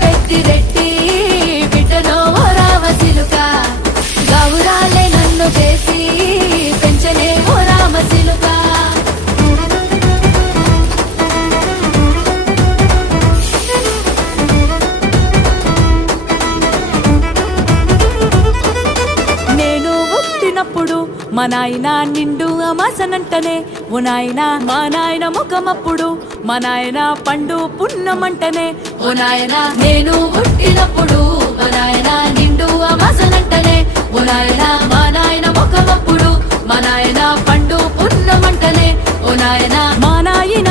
పెద్దిరెడ్డి బిడ్డలో ఓ రామచిలుక గౌరాలే నన్ను చేసి పెంచలే ఓ రామచిలుక నేను పుట్టినప్పుడు మా నాయన నిండు అమాసనంటనే ఓ నాయన మా నాయన ముఖమప్పుడు మా నాయన పండు పున్నమంటనే ఓ నాయన నేను పుట్టినప్పుడు మా నాయన నిండు అమాసనంటనే ఓ నాయన మా నాయన ముఖమప్పుడు మా నాయన పండు పున్నమంటనే ఓ నాయన మా నాయన